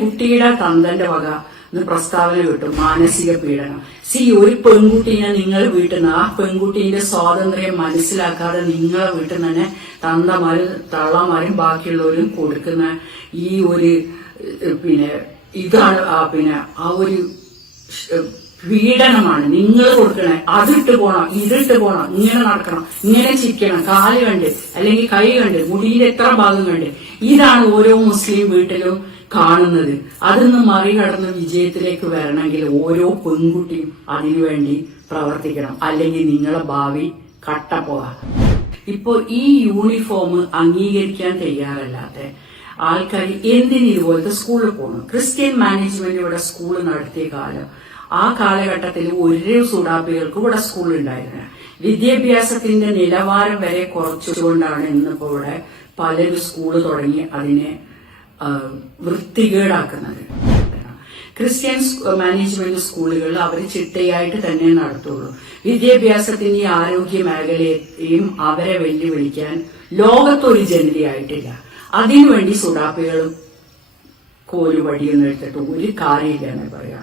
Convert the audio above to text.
കുട്ടിയുടെ തന്തന്റെ വക എന്ന് പ്രസ്താവന കിട്ടും മാനസിക പീഡനം. സി ഒരു പെൺകുട്ടീനെ നിങ്ങൾ വീട്ടിൽ നിന്ന് ആ പെൺകുട്ടീന്റെ സ്വാതന്ത്ര്യം മനസ്സിലാക്കാതെ നിങ്ങളെ വീട്ടിൽ നിന്ന് തന്നെ തന്തമാരും തള്ളമാരും ബാക്കിയുള്ളവരും കൊടുക്കുന്ന ഈ ഒരു പിന്നെ ഇതാണ് പിന്നെ ആ ഒരു പീഡനമാണ്. നിങ്ങൾ കൊടുക്കണേ. അതിട്ട് പോണം ഇതിട്ട് പോണം ഇങ്ങനെ നടക്കണം ഇങ്ങനെ ചിരിക്കണം. കാൽ കണ്ട് അല്ലെങ്കിൽ കൈ കണ്ട് മുടിയിൽ എത്ര ഭാഗം കണ്ട്. ഇതാണ് ഓരോ മുസ്ലിം വീട്ടിലും കാണുന്നത്. അതിന്ന് മറികടന്ന് വിജയത്തിലേക്ക് വരണമെങ്കിൽ ഓരോ പെൺകുട്ടിയും അതിനുവേണ്ടി പ്രവർത്തിക്കണം. അല്ലെങ്കിൽ നിങ്ങളെ ഭാവി പോവാ ഇപ്പോ ഈ യൂണിഫോം അംഗീകരിക്കാൻ തയ്യാറല്ലാത്ത ആൾക്കാർ എന്തിന് ഇതുപോലത്തെ സ്കൂളിൽ പോകണം? ക്രിസ്ത്യൻ മാനേജ്മെന്റ് ഇവിടെ സ്കൂൾ നടത്തിയ കാലം ആ കാലഘട്ടത്തിൽ ഒരു സുഡാപ്പികൾക്ക് ഇവിടെ സ്കൂളുണ്ടായിരുന്നില്ല വിദ്യാഭ്യാസത്തിന്റെ നിലവാരം വരെ കുറച്ചുകൊണ്ടാണ് ഇന്നിപ്പോ ഇവിടെ പലരും സ്കൂൾ തുടങ്ങി അതിനെ വൃത്തികേടാക്കുന്നത്. ക്രിസ്ത്യൻ മാനേജ്മെന്റ് സ്കൂളുകൾ അവർ ചിട്ടയായിട്ട് തന്നെ നടത്തുള്ളൂ. വിദ്യാഭ്യാസത്തിന്റെ ആരോഗ്യ മേഖലയെയും അവരെ വെല്ലുവിളിക്കാൻ ലോകത്തൊരു ജനതയായിട്ടില്ല. അതിനുവേണ്ടി സുഡാപ്പികളും കോലുവടിയൊന്നും എടുത്തിട്ട് ഒരു കാര്യമില്ല എന്ന് പറയാം